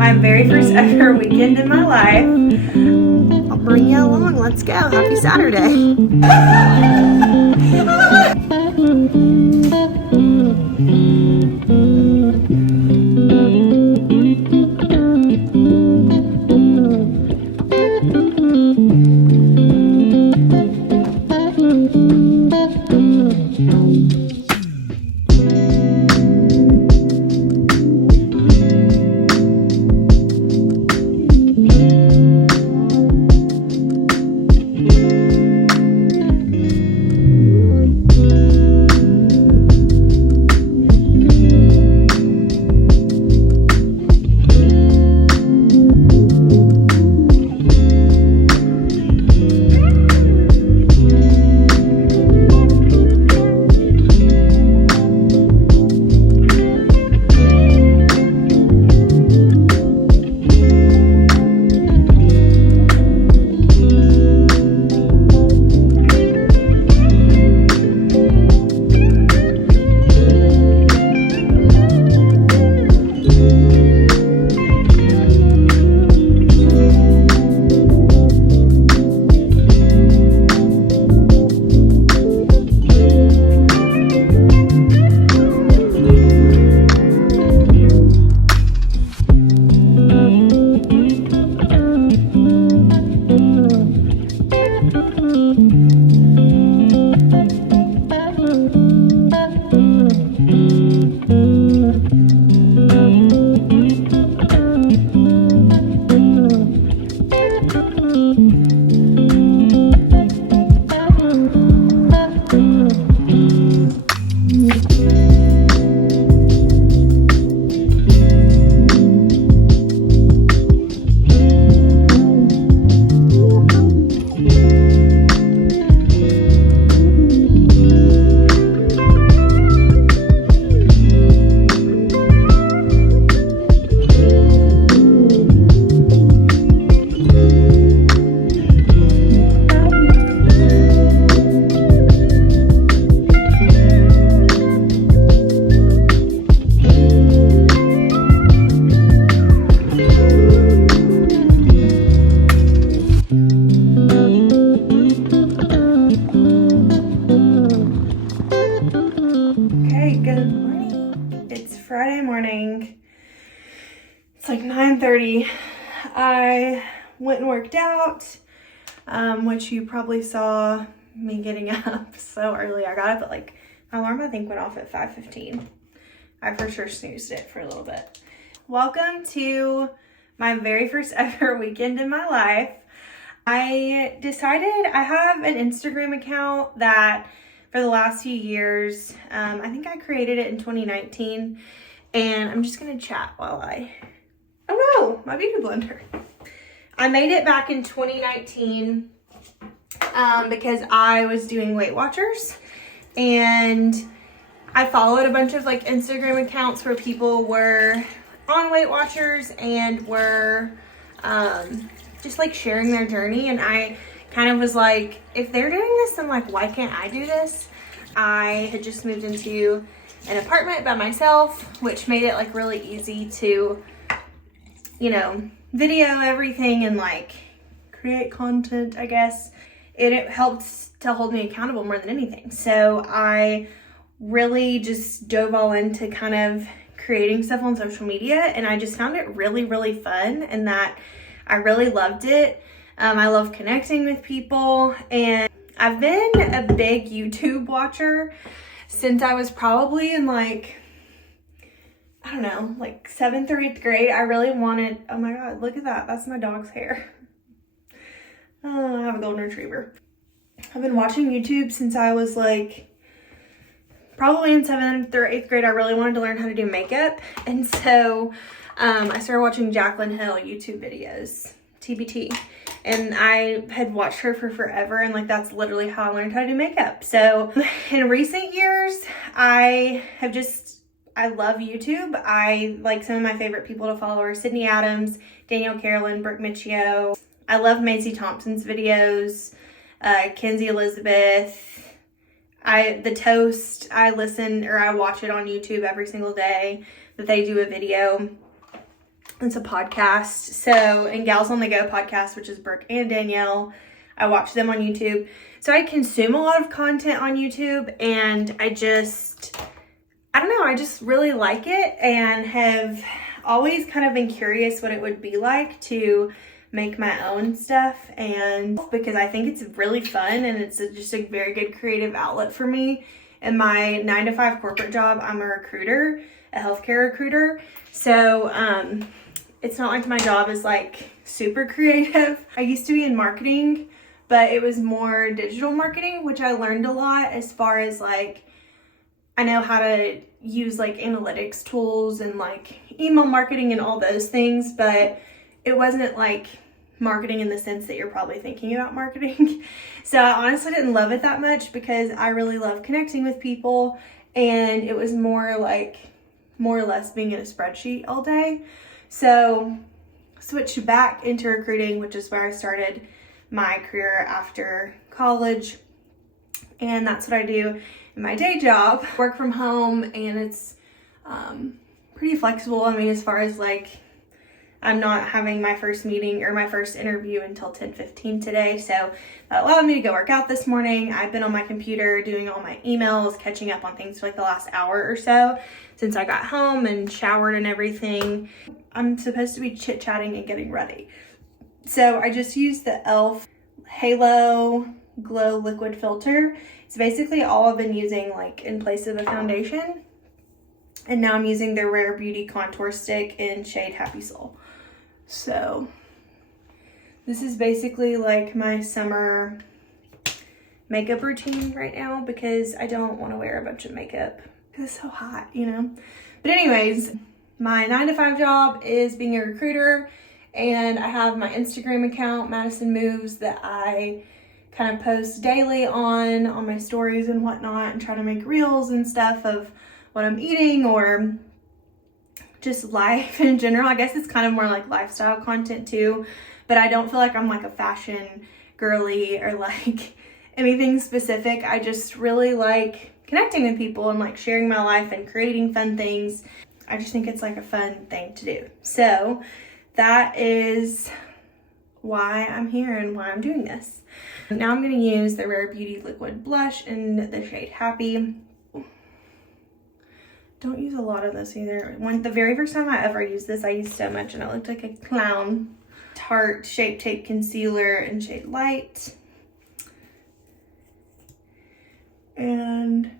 my very first ever weekend in my life. I'll bring you along. Let's go. Happy Saturday. Friday morning. It's like 9:30. I went and worked out, which you probably saw me getting up so early. I got up at like, my alarm I think went off at 5:15. I for sure snoozed it for a little bit. Welcome to my very first ever weekend in my life. I decided I have an Instagram account that for the last few years, I think I created it in 2019, and I'm just gonna chat while oh no, my beauty blender. I made it back in 2019 because I was doing Weight Watchers, and I followed a bunch of like Instagram accounts where people were on Weight Watchers and were just like sharing their journey, and I kind of was like, if they're doing this, then like, why can't I do this? I had just moved into an apartment by myself, which made it like really easy to, you know, video everything and like create content, I guess. It helped to hold me accountable more than anything. So I really just dove all into kind of creating stuff on social media, and I just found it really, really fun, and that I really loved it. I love connecting with people, and I've been a big YouTube watcher since I was probably in like, I don't know, like 7th or 8th grade. I really wanted, oh my God, look at that. That's my dog's hair. Oh, I have a golden retriever. I've been watching YouTube since I was like, probably in 7th or 8th grade. I really wanted to learn how to do makeup. And so I started watching Jaclyn Hill YouTube videos, TBT. And I had watched her for forever, and like that's literally how I learned how to do makeup. So in recent years, I love YouTube. I like, some of my favorite people to follow are Sydney Adams, Danielle Carolyn, Brooke Michio. I love Macy Thompson's videos, Kenzie Elizabeth. The Toast, I watch it on YouTube every single day that they do a video. It's a podcast. So, and Gals on the Go podcast, which is Brooke and Danielle. I watch them on YouTube. So I consume a lot of content on YouTube, and I just really like it, and have always kind of been curious what it would be like to make my own stuff, and because I think it's really fun, and it's just a very good creative outlet for me. In my 9-to-5 corporate job, I'm a recruiter, a healthcare recruiter. So it's not like my job is like super creative. I used to be in marketing, but it was more digital marketing, which I learned a lot as far as like, I know how to use like analytics tools and like email marketing and all those things, but it wasn't like marketing in the sense that you're probably thinking about marketing. So I honestly didn't love it that much because I really love connecting with people, and it was more or less being in a spreadsheet all day. So switched back into recruiting, which is where I started my career after college. And that's what I do in my day job. Work from home, and it's pretty flexible. I mean, as far as like, I'm not having my first meeting or my first interview until 10:15 today. So that allowed me to go work out this morning. I've been on my computer doing all my emails, catching up on things for like the last hour or so since I got home and showered and everything. I'm supposed to be chit-chatting and getting ready. So I just used the e.l.f. Halo Glow Liquid Filter. It's basically all I've been using like in place of a foundation. And now I'm using their Rare Beauty Contour Stick in shade Happy Soul. So this is basically like my summer makeup routine right now, because I don't want to wear a bunch of makeup because it's so hot, you know. But anyways, my 9-to-5 job is being a recruiter, and I have my Instagram account, Madison Moves, that I kind of post daily on my stories and whatnot, and try to make reels and stuff of what I'm eating or just life in general. I guess it's kind of more like lifestyle content too, but I don't feel like I'm like a fashion girly or like anything specific. I just really like connecting with people and like sharing my life and creating fun things. I just think it's like a fun thing to do. So that is why I'm here and why I'm doing this. Now I'm going to use the Rare Beauty Liquid Blush in the shade Happy. Don't use a lot of this either. The very first time I ever used this, I used so much and I looked like a clown. Tarte Shape Tape Concealer in shade Light. And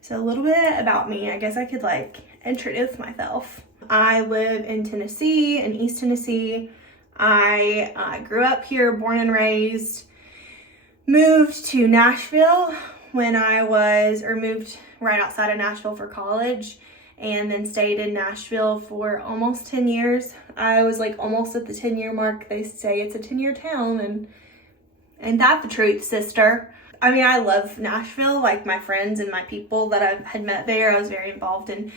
so a little bit about me. I guess I could like introduce myself. I live in Tennessee, in East Tennessee. I grew up here, born and raised. Moved to Nashville moved right outside of Nashville for college, and then stayed in Nashville for almost 10 years. I was like almost at the 10-year mark. They say it's a 10-year town, and that's the truth, sister. I mean, I love Nashville, like my friends and my people that I had met there. I was very involved in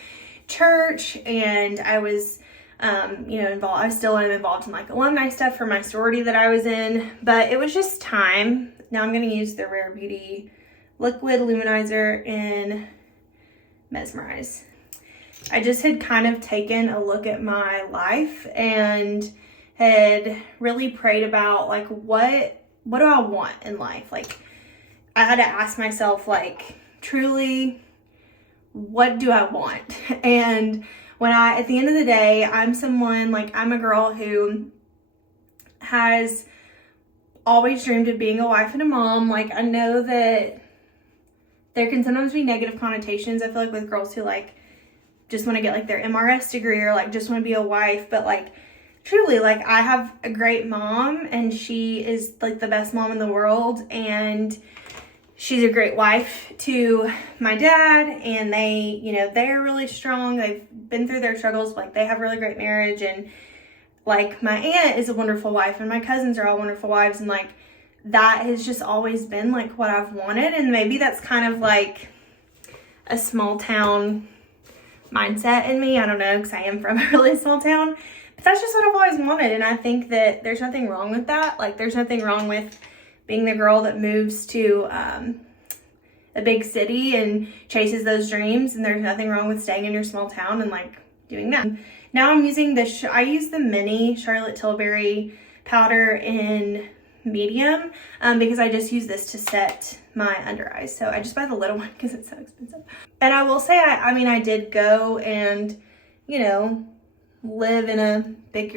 church, and I was I still am involved in like alumni stuff for my sorority that I was in, but it was just time. Now I'm going to use the Rare Beauty Liquid Luminizer in Mesmerize. I just had kind of taken a look at my life and had really prayed about like, what do I want in life? Like, I had to ask myself, like, truly, what do I want? And at the end of the day, I'm a girl who has always dreamed of being a wife and a mom. Like, I know that there can sometimes be negative connotations, I feel like, with girls who like just want to get like their MRS degree or like just want to be a wife. But like, truly, like, I have a great mom, and she is like the best mom in the world, and she's a great wife to my dad, and they're really strong. They've been through their struggles. Like, they have a really great marriage, and like, my aunt is a wonderful wife, and my cousins are all wonderful wives, and like, that has just always been like what I've wanted. And maybe that's kind of like a small town mindset in me. I don't know, because I am from a really small town, but that's just what I've always wanted. And I think that there's nothing wrong with that. Like, there's nothing wrong with being the girl that moves to a big city and chases those dreams. And there's nothing wrong with staying in your small town and like doing that. Now I'm using I use the mini Charlotte Tilbury powder in medium because I just use this to set my under eyes. So I just buy the little one because it's so expensive. And I will say, I mean, I did go and, you know, live in a big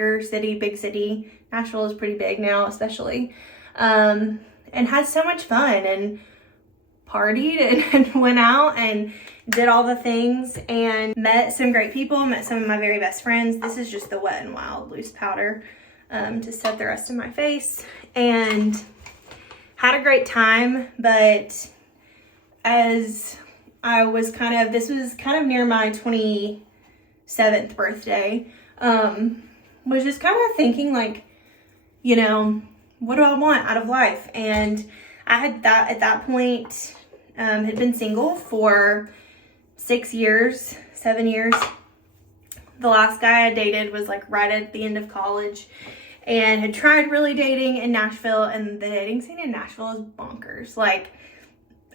city. Nashville is pretty big now, especially, and had so much fun and partied and went out and did all the things and met some great people, met some of my very best friends. This is just the Wet n Wild loose powder to set the rest of my face, and had a great time. But as I was this was kind of near my 27th birthday, was just kind of thinking like, you know, what do I want out of life? And I had at that point, had been single for 7 years. The last guy I dated was like right at the end of college, and had tried really dating in Nashville, and the dating scene in Nashville is bonkers. Like,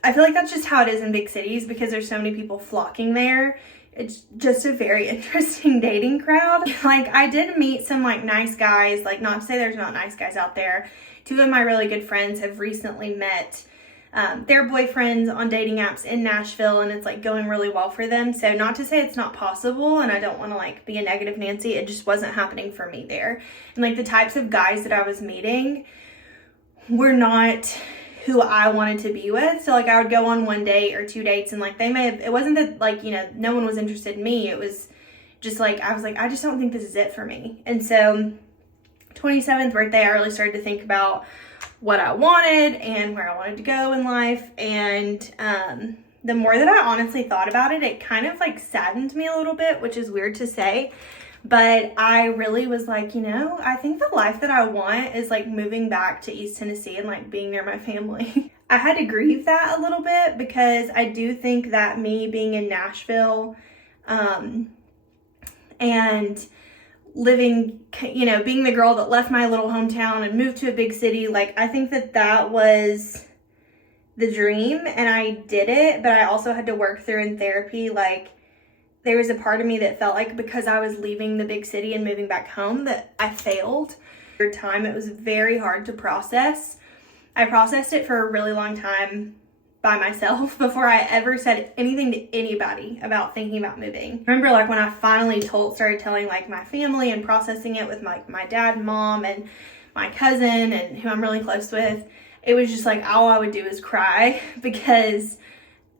I feel like that's just how it is in big cities because there's so many people flocking there. It's just a very interesting dating crowd. Like, I did meet some like nice guys, like, not to say there's not nice guys out there. Two of my really good friends have recently met their boyfriends on dating apps in Nashville, and it's like going really well for them. So not to say it's not possible, and I don't want to like be a negative Nancy, it just wasn't happening for me there. And like the types of guys that I was meeting were not who I wanted to be with. So like I would go on 1 date or 2 dates, and like it wasn't that like, you know, no one was interested in me. It was just like, I was like, I just don't think this is it for me. And so 27th birthday, I really started to think about what I wanted and where I wanted to go in life. And the more that I honestly thought about it, it kind of like saddened me a little bit, which is weird to say. But I really was like, you know, I think the life that I want is like moving back to East Tennessee and like being near my family. I had to grieve that a little bit because I do think that me being in Nashville and living, you know, being the girl that left my little hometown and moved to a big city, like I think that was the dream, and I did it. But I also had to work through in therapy, like, there was a part of me that felt like because I was leaving the big city and moving back home that I failed. For a time, it was very hard to process. I processed it for a really long time by myself before I ever said anything to anybody about thinking about moving. I remember like when I finally started telling like my family and processing it with my dad and mom and my cousin and who I'm really close with, it was just like all I would do is cry because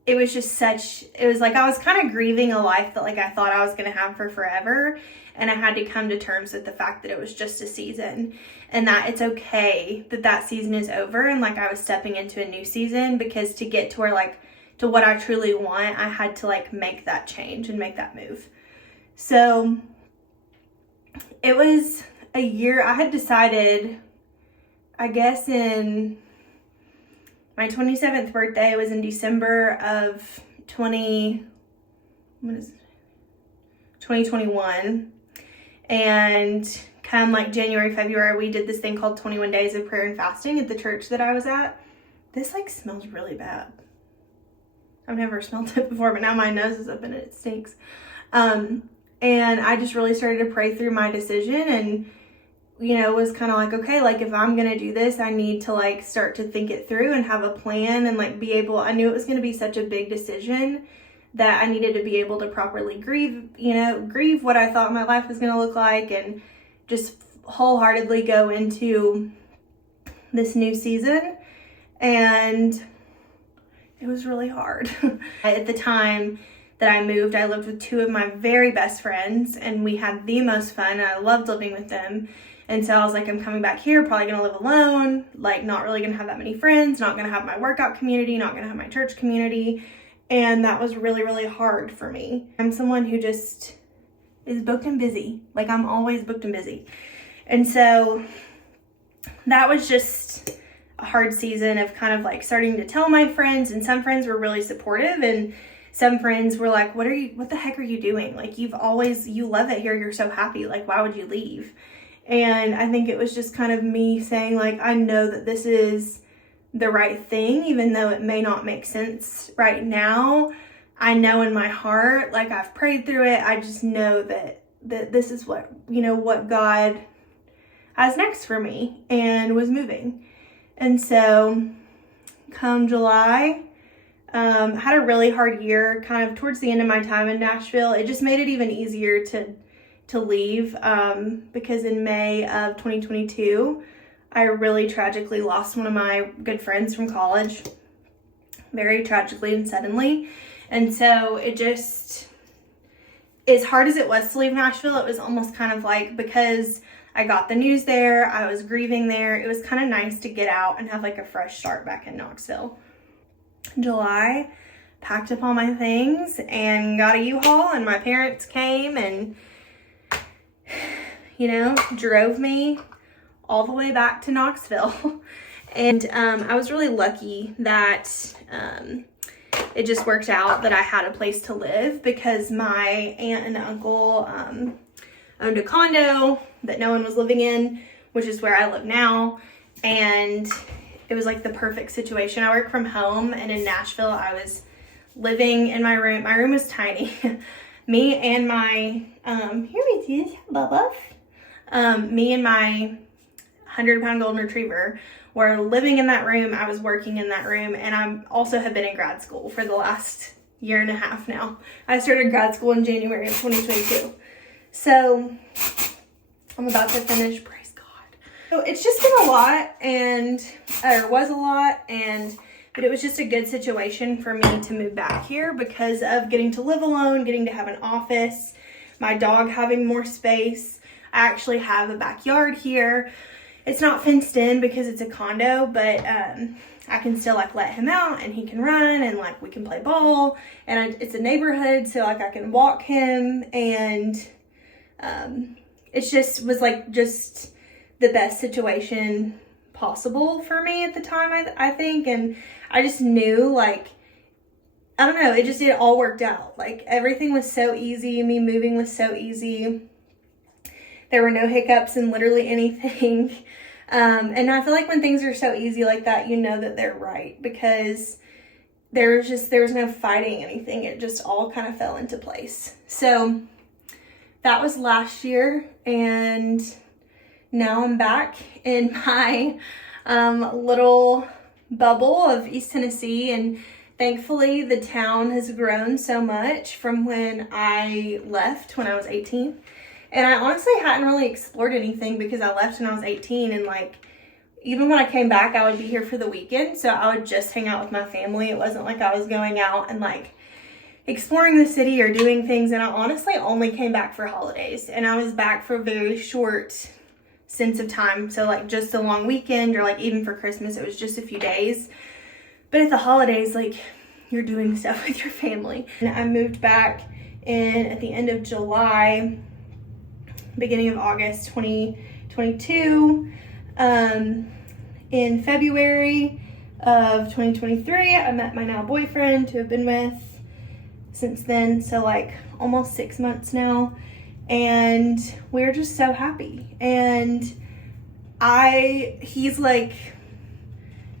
it was just it was like I was kind of grieving a life that like I thought I was going to have for forever. And I had to come to terms with the fact that it was just a season and that it's okay that season is over. And like I was stepping into a new season, because to get to where like to what I truly want, I had to like make that change and make that move. So it was a year. I had decided, I guess in my 27th birthday was in December of 2021. And come like January, February, we did this thing called 21 Days of Prayer and Fasting at the church that I was at. This like smells really bad. I've never smelled it before, but now my nose is up and it stinks. And I just really started to pray through my decision, and you know, was kind of like, okay, like if I'm going to do this, I need to like start to think it through and have a plan and like be able, I knew it was going to be such a big decision that I needed to be able to properly grieve what I thought my life was going to look like, and just wholeheartedly go into this new season. And it was really hard. At the time that I moved, I lived with two of my very best friends, and we had the most fun. I loved living with them. And so I was like, I'm coming back here, probably gonna live alone, like not really gonna have that many friends, not gonna have my workout community, not gonna have my church community. And that was really, really hard for me. I'm someone who just is booked and busy. Like I'm always booked and busy. And so that was just a hard season of kind of like starting to tell my friends, and some friends were really supportive, and some friends were like, what the heck are you doing? Like you love it here. You're so happy. Like, why would you leave? And I think it was just kind of me saying like, I know that this is the right thing, even though it may not make sense right now. I know in my heart, like I've prayed through it, I just know that this is what, you know, what God has next for me, and was moving. And so come July, had a really hard year kind of towards the end of my time in Nashville. It just made it even easier to leave, because in May of 2022, I really tragically lost one of my good friends from college, very tragically and suddenly. And so it just, as hard as it was to leave Nashville, it was almost kind of like, because I got the news there, I was grieving there, it was kind of nice to get out and have like a fresh start back in Knoxville. In July, packed up all my things and got a U-Haul, and my parents came and, you know, drove me all the way back to Knoxville. And I was really lucky that it just worked out that I had a place to live, because my aunt and uncle owned a condo that no one was living in, which is where I live now. And it was like the perfect situation. I work from home, and in Nashville, I was living in my room. My room was tiny. Me and my, here it is, Bubba. Me and my 100-pound golden retriever were living in that room. I was working in that room, and I also have been in grad school for the last year and a half now. I started grad school in January of 2022. So I'm about to finish, praise God. So it's just been a lot, but it was just a good situation for me to move back here because of getting to live alone, getting to have an office, my dog having more space. I actually have a backyard here. It's not fenced in because it's a condo, but I can still like let him out and he can run, and like we can play ball, and it's a neighborhood, so like I can walk him, and it just was like just the best situation possible for me at the time, I think. And I just knew, like, I don't know, it all worked out. Like everything was so easy. Me moving was so easy. There were no hiccups in literally anything. And I feel like when things are so easy like that, you know that they're right, because there was no fighting anything. It just all kind of fell into place. So that was last year, and now I'm back in my little bubble of East Tennessee, and thankfully the town has grown so much from when I left when I was 18. And I honestly hadn't really explored anything because I left when I was 18, and like even when I came back, I would be here for the weekend, so I would just hang out with my family. It wasn't like I was going out and like exploring the city or doing things. And I honestly only came back for holidays, and I was back for a very short sense of time. So like just a long weekend, or like even for Christmas, it was just a few days. But at the holidays, like you're doing stuff with your family. And I moved back at the end of July, beginning of August 2022. In February of 2023, I met my now boyfriend, who I've been with since then, so like almost 6 months now, and we're just so happy. And he's like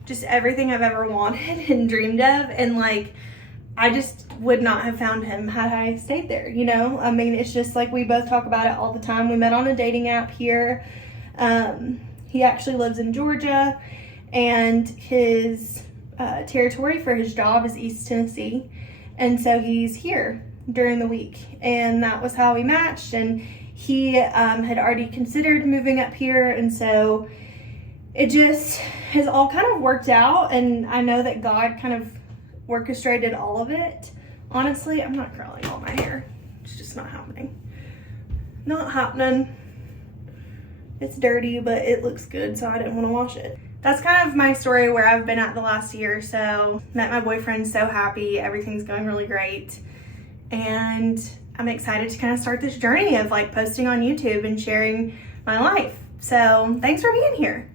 just everything I've ever wanted and dreamed of, and like I just would not have found him had I stayed there, you know? I mean, it's just like we both talk about it all the time. We met on a dating app here. He actually lives in Georgia, and his territory for his job is East Tennessee. And so he's here during the week, and that was how we matched. And he had already considered moving up here, and so it just has all kind of worked out. And I know that God kind of orchestrated all of it. Honestly, I'm not curling all my hair. It's just not happening. Not happening. It's dirty, but it looks good, so I didn't want to wash it. That's kind of my story where I've been at the last year. So met my boyfriend, so happy. Everything's going really great. And I'm excited to kind of start this journey of like posting on YouTube and sharing my life. So thanks for being here.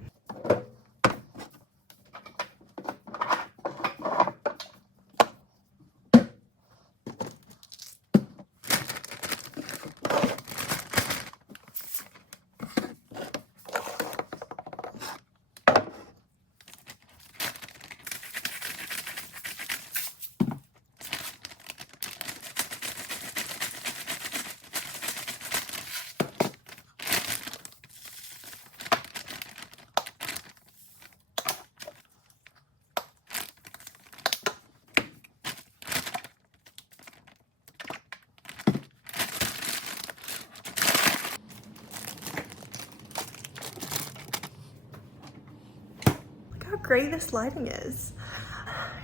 great this lighting is.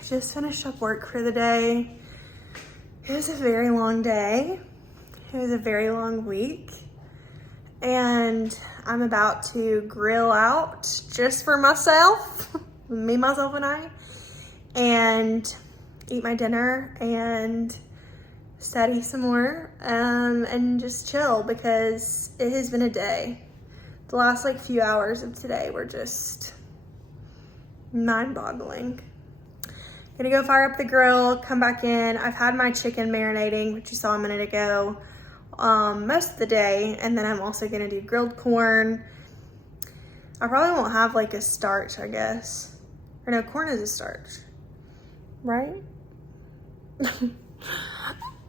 Just finished up work for the day. It was a very long day. It was a very long week. And I'm about to grill out just for myself, me, myself, and I, and eat my dinner and study some more and just chill because it has been a day. The last like few hours of today were just mind-boggling. Gonna go fire up the grill, come back in. I've had my chicken marinating, which you saw a minute ago, most of the day, and then I'm also gonna do grilled corn. I probably won't have like a starch, I guess. Or no, corn is a starch, right?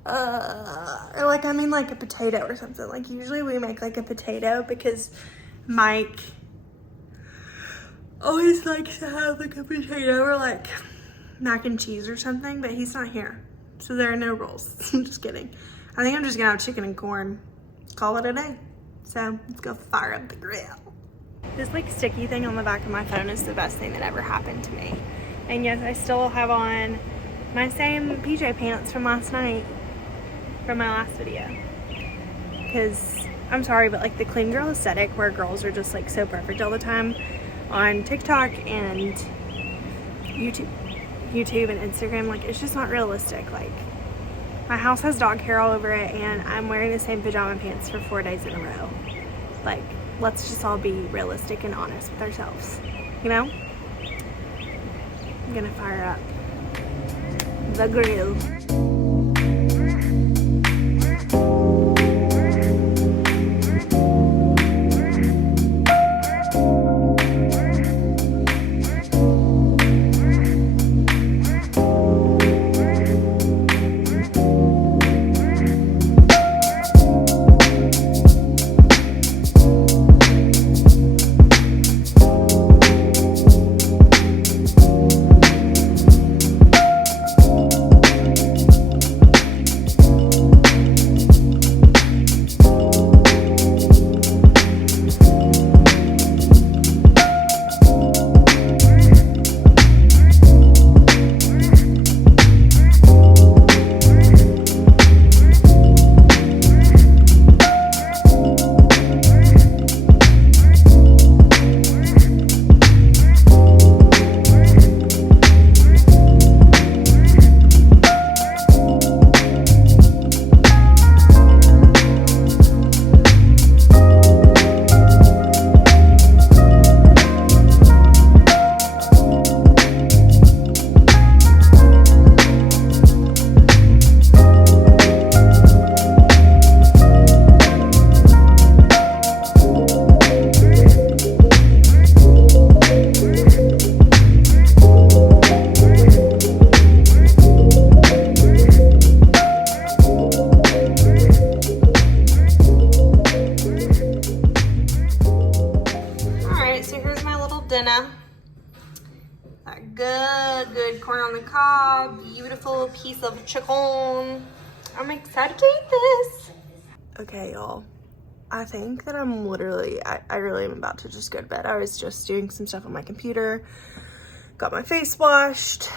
Like I mean like a potato or something. Like usually we make like a potato because Mike always likes to have like a potato or like mac and cheese or something, but he's not here. So there are no rolls. I'm just kidding. I think I'm just gonna have chicken and corn. Call it a day. So let's go fire up the grill. This like sticky thing on the back of my phone is the best thing that ever happened to me. And yes, I still have on my same PJ pants from last night, from my last video. Because I'm sorry, but like the clean girl aesthetic where girls are just like so perfect all the time on TikTok and YouTube and Instagram, like it's just not realistic. Like my house has dog hair all over it and I'm wearing the same pajama pants for 4 days in a row. Like, let's just all be realistic and honest with ourselves, you know? I'm gonna fire up the grill. Dinner. That good corn on the cob, beautiful piece of chicken. I'm excited to eat this. Okay, y'all. I think that I'm literally, I really am about to just go to bed. I was just doing some stuff on my computer, got my face washed,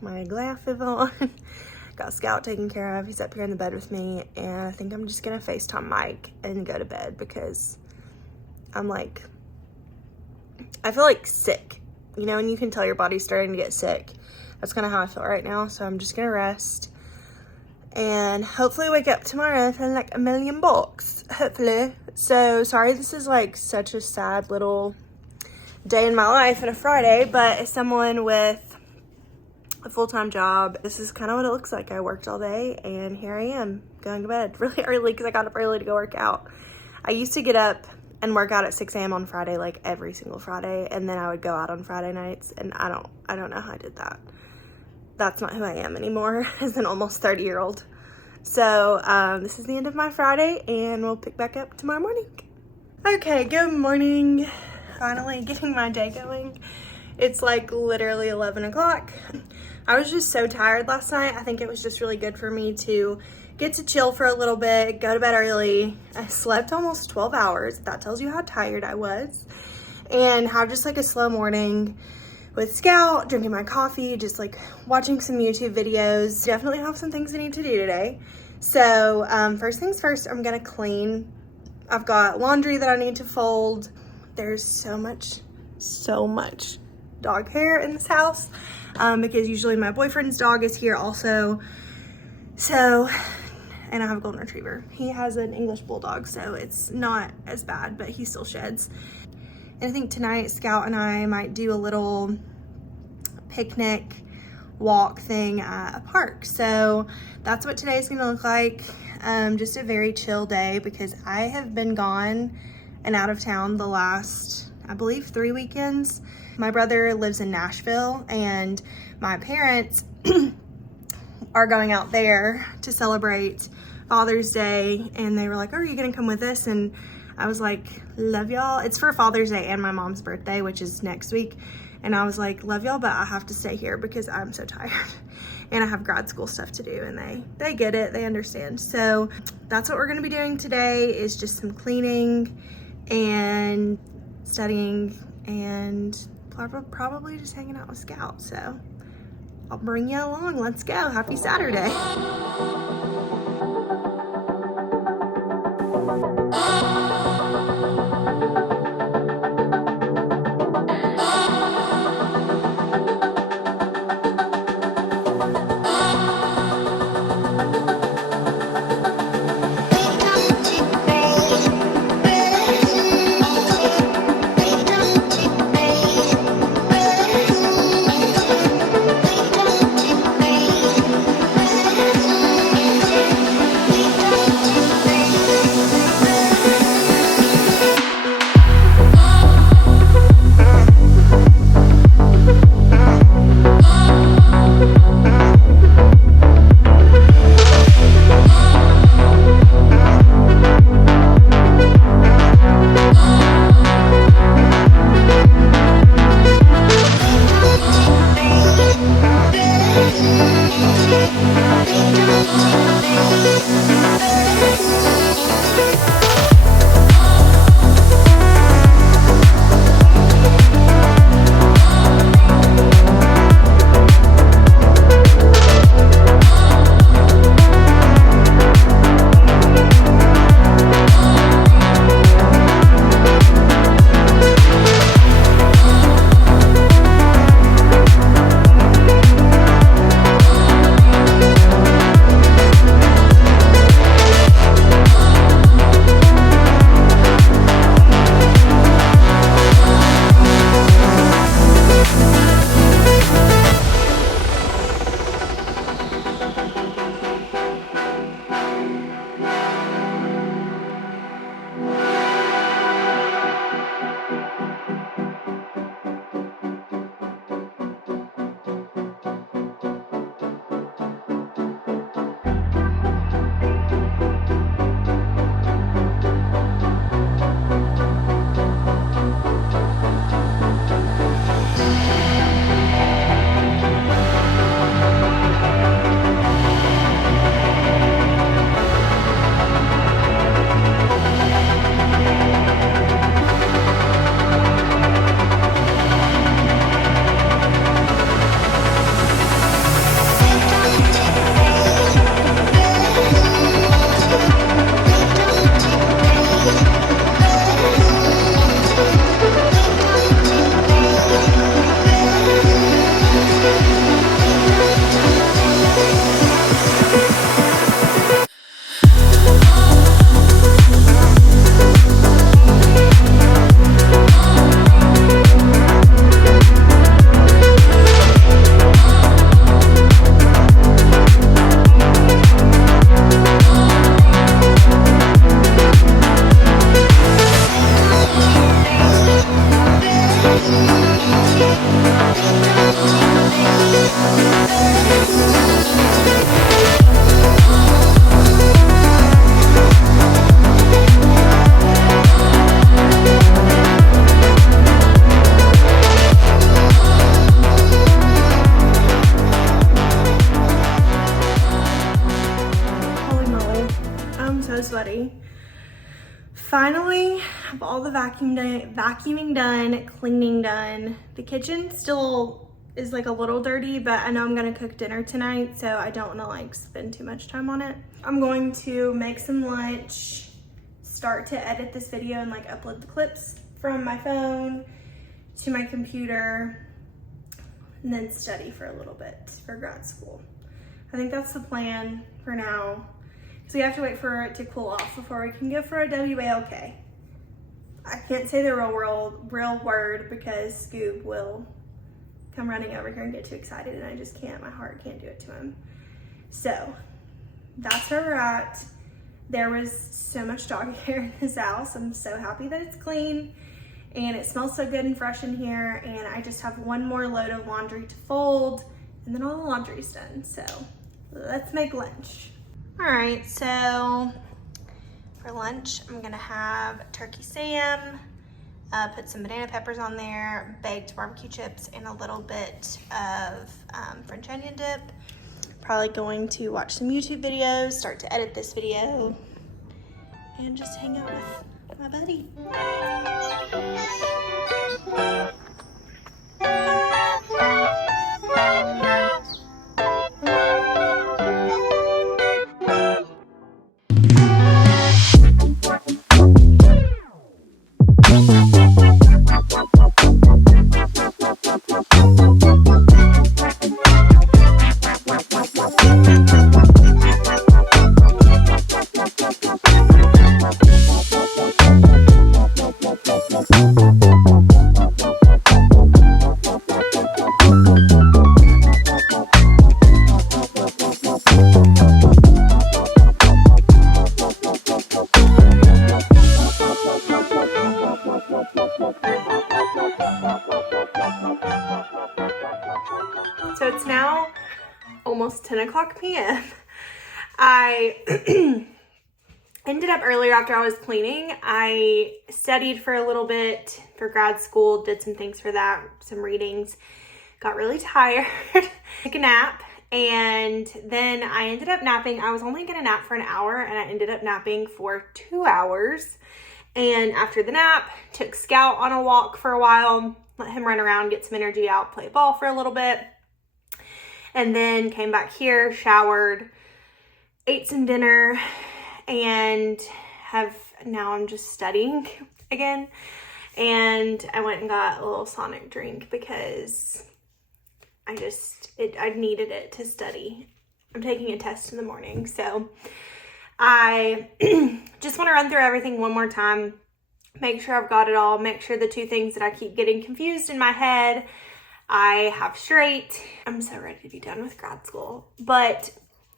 my glasses on, got Scout taken care of. He's up here in the bed with me, and I think I'm just gonna FaceTime Mike and go to bed because I'm like, I feel like sick, you know, and you can tell your body's starting to get sick. That's kind of how I feel right now. So I'm just gonna rest and hopefully wake up tomorrow feeling like $1,000,000, hopefully. So sorry, this is like such a sad little day in my life on a Friday, but as someone with a full-time job, this is kind of what it looks like. I worked all day and here I am going to bed really early because I got up early to go work out. I used to get up and work out at 6 a.m. on Friday, like every single Friday, and then I would go out on Friday nights, and I don't know how I did that. That's not who I am anymore as an almost 30-year-old. So this is the end of my Friday, and we'll pick back up tomorrow morning. Okay, good morning. Finally getting my day going. It's like literally 11 o'clock. I was just so tired last night. I think it was just really good for me to get to chill for a little bit, go to bed early. I slept almost 12 hours. That tells you how tired I was. And have just like a slow morning with Scout, drinking my coffee, just like watching some YouTube videos. Definitely have some things I need to do today. So first things first, I'm gonna clean. I've got laundry that I need to fold. There's so much dog hair in this house because usually my boyfriend's dog is here also. So, and I have a golden retriever. He has an English bulldog, so it's not as bad, but he still sheds. And I think tonight Scout and I might do a little picnic walk thing at a park. So that's what today's gonna look like. Just a very chill day because I have been gone and out of town the last, I believe, 3 weekends. My brother lives in Nashville and my parents are going out there to celebrate Father's Day, and they were like, oh, are you gonna come with us? And I was like, love y'all. It's for Father's Day and my mom's birthday, which is next week. And I was like, love y'all, but I have to stay here because I'm so tired and I have grad school stuff to do, and they get it, they understand. So that's what we're gonna be doing today, is just some cleaning and studying and probably just hanging out with Scout. So I'll bring you along. Let's go. Happy Saturday. finally have all the vacuuming done, cleaning done. The kitchen still is like a little dirty, but I know I'm gonna cook dinner tonight, so I don't wanna like spend too much time on it. I'm going to make some lunch, start to edit this video and like upload the clips from my phone to my computer, and then study for a little bit for grad school. I think that's the plan for now. So we have to wait for it to cool off before we can go for a WALK. I can't say the real word because Scoob will come running over here and get too excited, and I just can't, my heart can't do it to him. So that's where we're at. There was so much dog hair in this house. I'm so happy that it's clean and it smells so good and fresh in here. And I just have one more load of laundry to fold and then all the laundry's done. So let's make lunch. All right, so for lunch, I'm gonna have turkey Sam, put some banana peppers on there, baked barbecue chips, and a little bit of French onion dip. Probably going to watch some YouTube videos, start to edit this video, and just hang out with my buddy. So it's now almost 10 o'clock p.m. I ended up earlier after I was cleaning. I studied for a little bit for grad school, did some things for that, some readings, got really tired, took a nap, and then I ended up napping. I was only gonna nap for an hour and I ended up napping for 2 hours. And after the nap, took Scout on a walk for a while, let him run around, get some energy out, play ball for a little bit. And then came back here, showered, ate some dinner, and now I'm just studying again. And I went and got a little Sonic drink because I needed it to study. I'm taking a test in the morning, so I just want to run through everything one more time, make sure I've got it all, make sure the two things that I keep getting confused in my head I have straight. I'm so ready to be done with grad school. But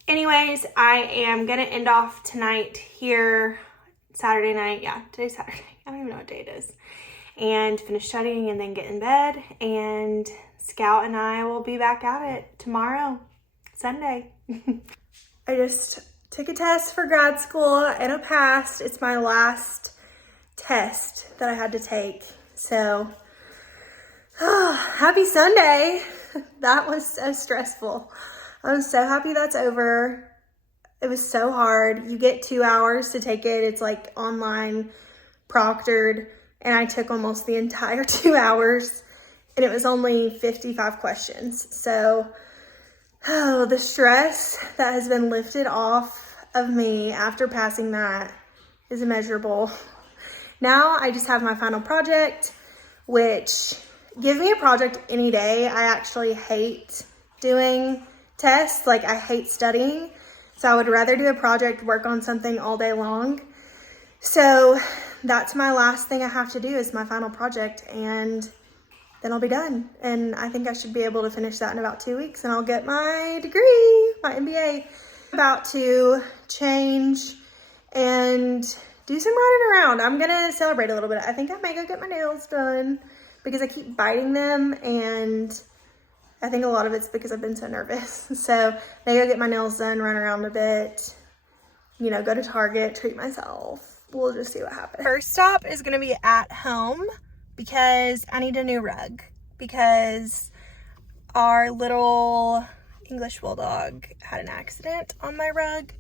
anyways, I am gonna end off tonight here, Saturday night. Yeah, today's Saturday. I don't even know what day it is. And finish studying and then get in bed. And Scout and I will be back at it tomorrow, Sunday. I just took a test for grad school and I passed. It's my last test that I had to take. So, happy Sunday. That was so stressful. I'm so happy that's over. It was so hard. You get 2 hours to take it. It's like online proctored. And I took almost the entire 2 hours. And it was only 55 questions. So, the stress that has been lifted off of me after passing that is immeasurable. Now I just have my final project, which give me a project any day. I actually hate doing tests. Like, I hate studying. So I would rather do a project, work on something all day long. So that's my last thing I have to do is my final project, and then I'll be done. And I think I should be able to finish that in about 2 weeks and I'll get my degree, my MBA. About to change and do some running around. I'm gonna celebrate a little bit. I think I may go get my nails done because I keep biting them, and I think a lot of it's because I've been so nervous. So maybe go get my nails done, run around a bit, you know, go to Target, treat myself. We'll just see what happens. First stop is gonna be at home because I need a new rug because our little English bulldog had an accident on my rug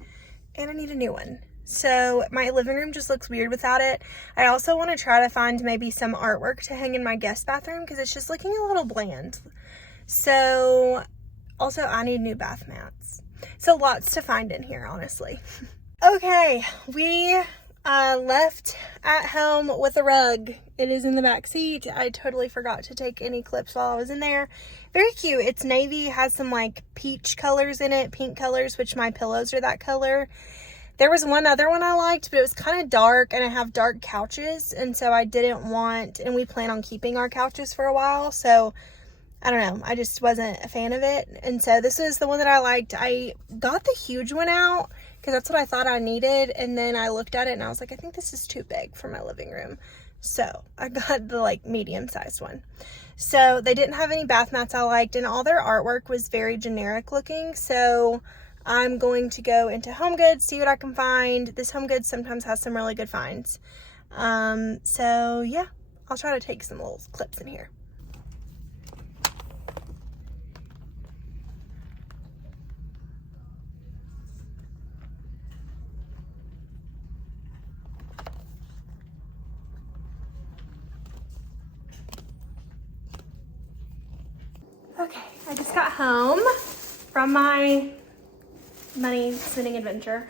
and I need a new one. So my living room just looks weird without it. I also want to try to find maybe some artwork to hang in my guest bathroom because it's just looking a little bland. So also I need new bath mats. So lots to find in here, honestly. Okay, we left at home with a rug. It is in the back seat. I totally forgot to take any clips while I was in there. Very cute. It's navy, has some like peach colors in it, pink colors, which my pillows are that color. There was one other one I liked, but it was kind of dark, and I have dark couches, and so I didn't want, and we plan on keeping our couches for a while, so I don't know, I just wasn't a fan of it, and so this is the one that I liked. I got the huge one out, because that's what I thought I needed, and then I looked at it, and I was like, I think this is too big for my living room, so I got the, like, medium-sized one. So they didn't have any bath mats I liked, and all their artwork was very generic looking, so I'm going to go into HomeGoods, see what I can find. This HomeGoods sometimes has some really good finds. So yeah, I'll try to take some little clips in here. Okay, I just got home from my money spending adventure.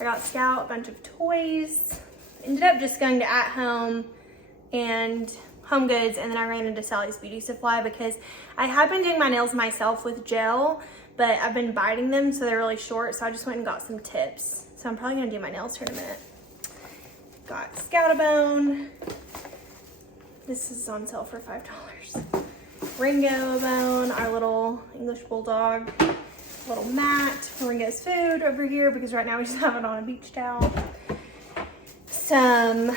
I got Scout a bunch of toys. Ended up just going to At Home and HomeGoods, and then I ran into Sally's Beauty Supply because I had been doing my nails myself with gel, but I've been biting them so they're really short, so I just went and got some tips. So I'm probably gonna do my nails here in a minute. Got Scout-A-Bone. This is on sale for $5. Ringo-A-Bone, our little English Bulldog. Little mat for Ringo's food over here because right now we just have it on a beach towel. Some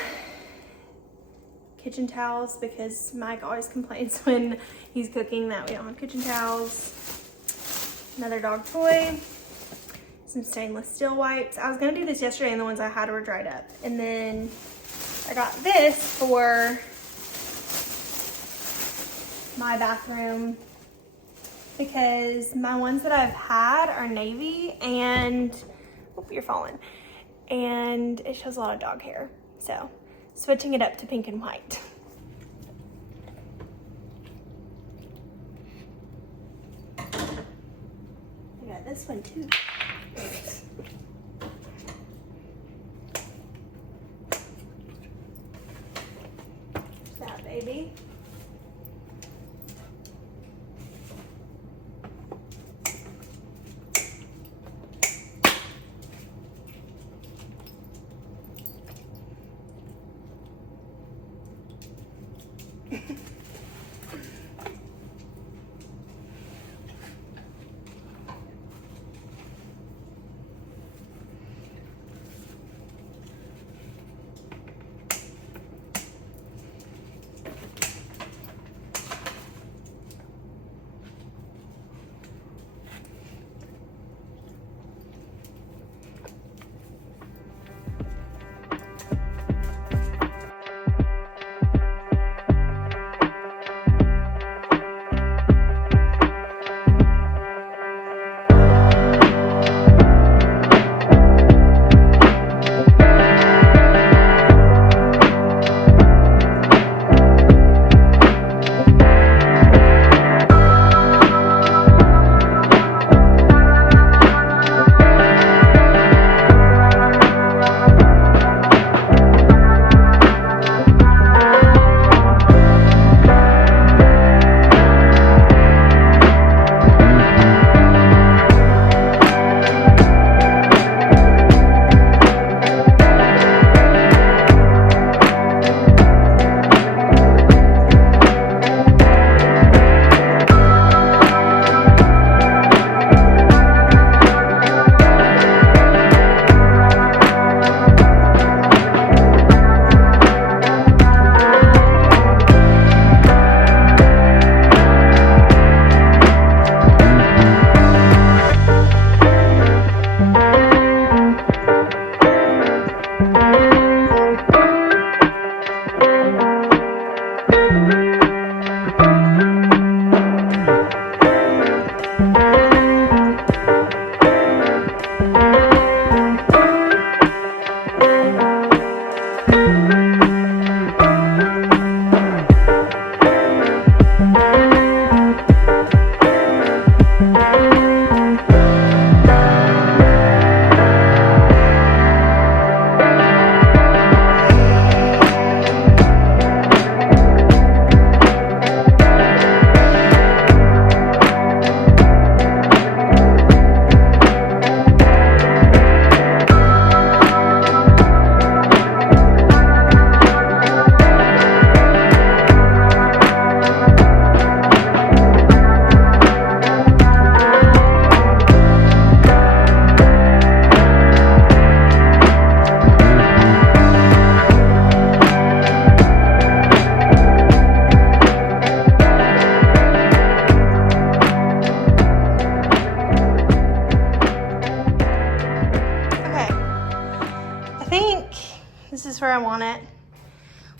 kitchen towels because Mike always complains when he's cooking that we don't have kitchen towels. Another dog toy. Some stainless steel wipes. I was gonna do this yesterday and the ones I had were dried up. And then I got this for my bathroom because my ones that I've had are navy and, oh, you're falling, and it shows a lot of dog hair. So switching it up to pink and white. I got this one too. That baby.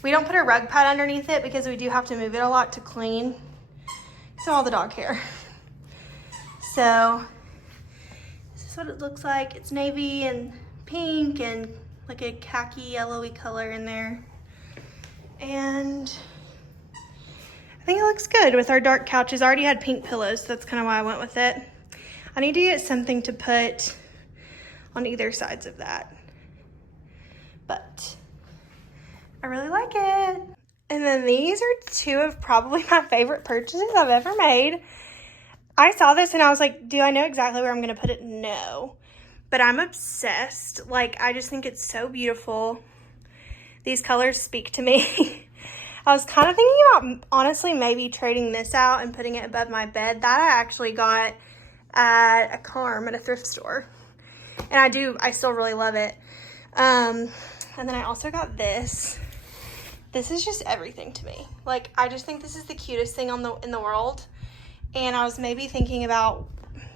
We don't put a rug pad underneath it because we do have to move it a lot to clean. So all the dog hair. So this is what it looks like. It's navy and pink and like a khaki yellowy color in there. And I think it looks good with our dark couches. I already had pink pillows, so that's kind of why I went with it. I need to get something to put on either sides of that. But I really like it. And then these are two of probably my favorite purchases I've ever made. I saw this and I was like, do I know exactly where I'm gonna put it? No. But I'm obsessed. Like, I just think it's so beautiful. These colors speak to me. I was kind of thinking about, honestly, maybe trading this out and putting it above my bed. That I actually got at a Carm at a thrift store. And I still really love it. And then I also got this. This is just everything to me. Like, I just think this is the cutest thing in the world. And I was maybe thinking about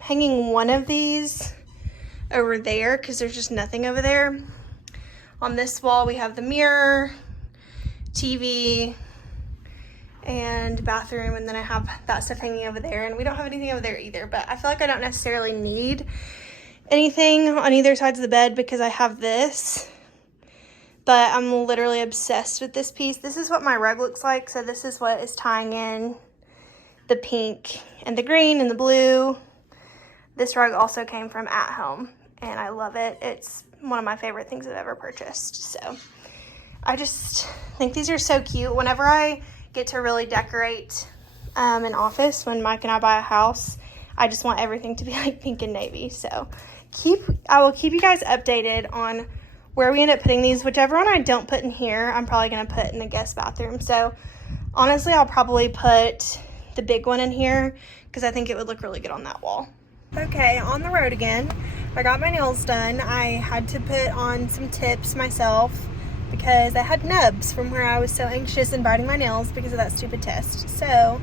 hanging one of these over there because there's just nothing over there. On this wall, we have the mirror, TV, and bathroom, and then I have that stuff hanging over there. And we don't have anything over there either, but I feel like I don't necessarily need anything on either sides of the bed because I have this. But I'm literally obsessed with this piece. This is what my rug looks like. So this is what is tying in the pink and the green and the blue. This rug also came from At Home and I love it. It's one of my favorite things I've ever purchased. So I just think these are so cute. Whenever I get to really decorate an office, when Mike and I buy a house, I just want everything to be like pink and navy. So I will keep you guys updated on where we end up putting these. Whichever one I don't put in here, I'm probably going to put in the guest bathroom. So honestly, I'll probably put the big one in here because I think it would look really good on that wall. Okay, on the road again. I got my nails done. I had to put on some tips myself because I had nubs from where I was so anxious in biting my nails because of that stupid test. So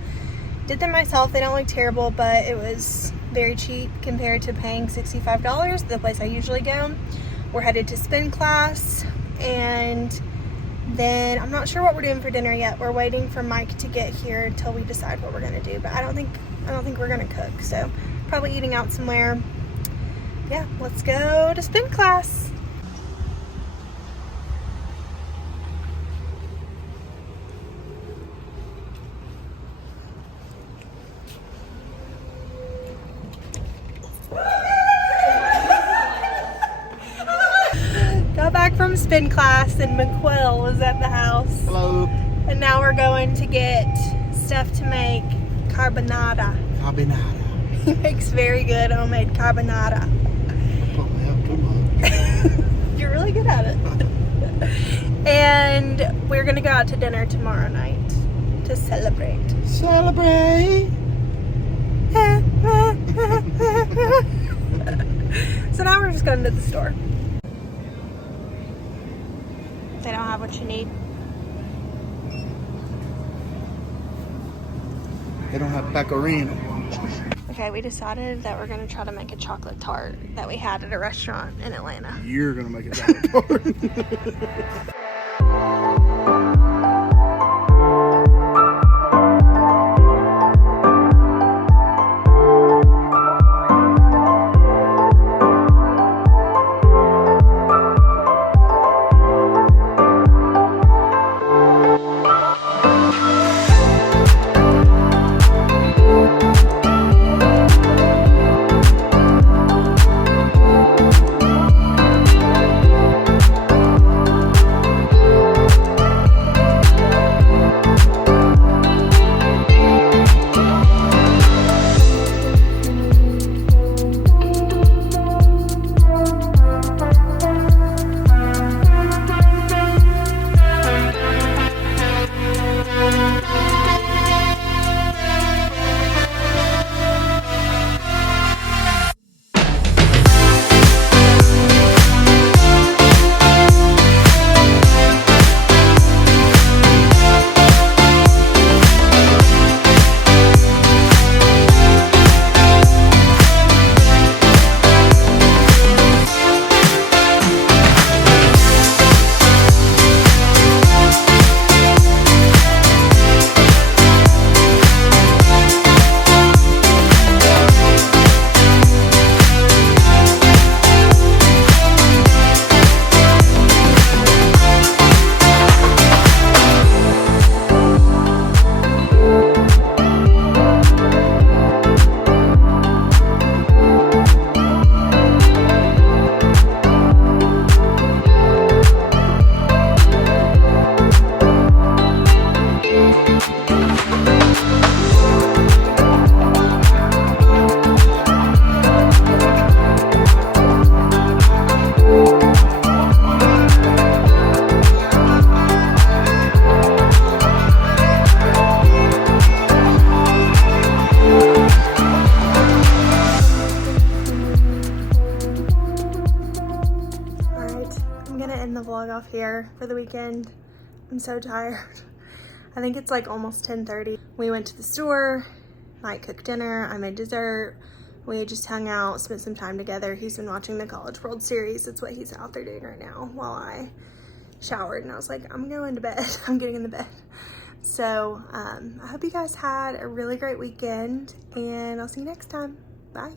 did them myself. They don't look terrible, but it was very cheap compared to paying $65 at the place I usually go. We're headed to spin class, and then I'm not sure what we're doing for dinner yet. We're waiting for Mike to get here until we decide what we're gonna do, but I don't think we're gonna cook, so probably eating out somewhere. Yeah, let's go to spin class. Got back from spin class and McQuill was at the house. Hello. And now we're going to get stuff to make carbonara. Carbonara. He makes very good homemade carbonara. You're really good at it. And we're gonna go out to dinner tomorrow night to celebrate. Celebrate. So now we're just going to the store. They don't have what you need. They don't have pecorino. Okay, we decided that we're gonna try to make a chocolate tart that we had at a restaurant in Atlanta. You're gonna make a chocolate tart. end the vlog off here for the weekend. I'm so tired. I think it's like almost 10:30. We went to the store, Mike cooked dinner, I made dessert. We just hung out, spent some time together. He's been watching the College World Series. That's what he's out there doing right now while I showered. And I was like, I'm going to bed. I'm getting in the bed. So I hope you guys had a really great weekend, and I'll see you next time. Bye.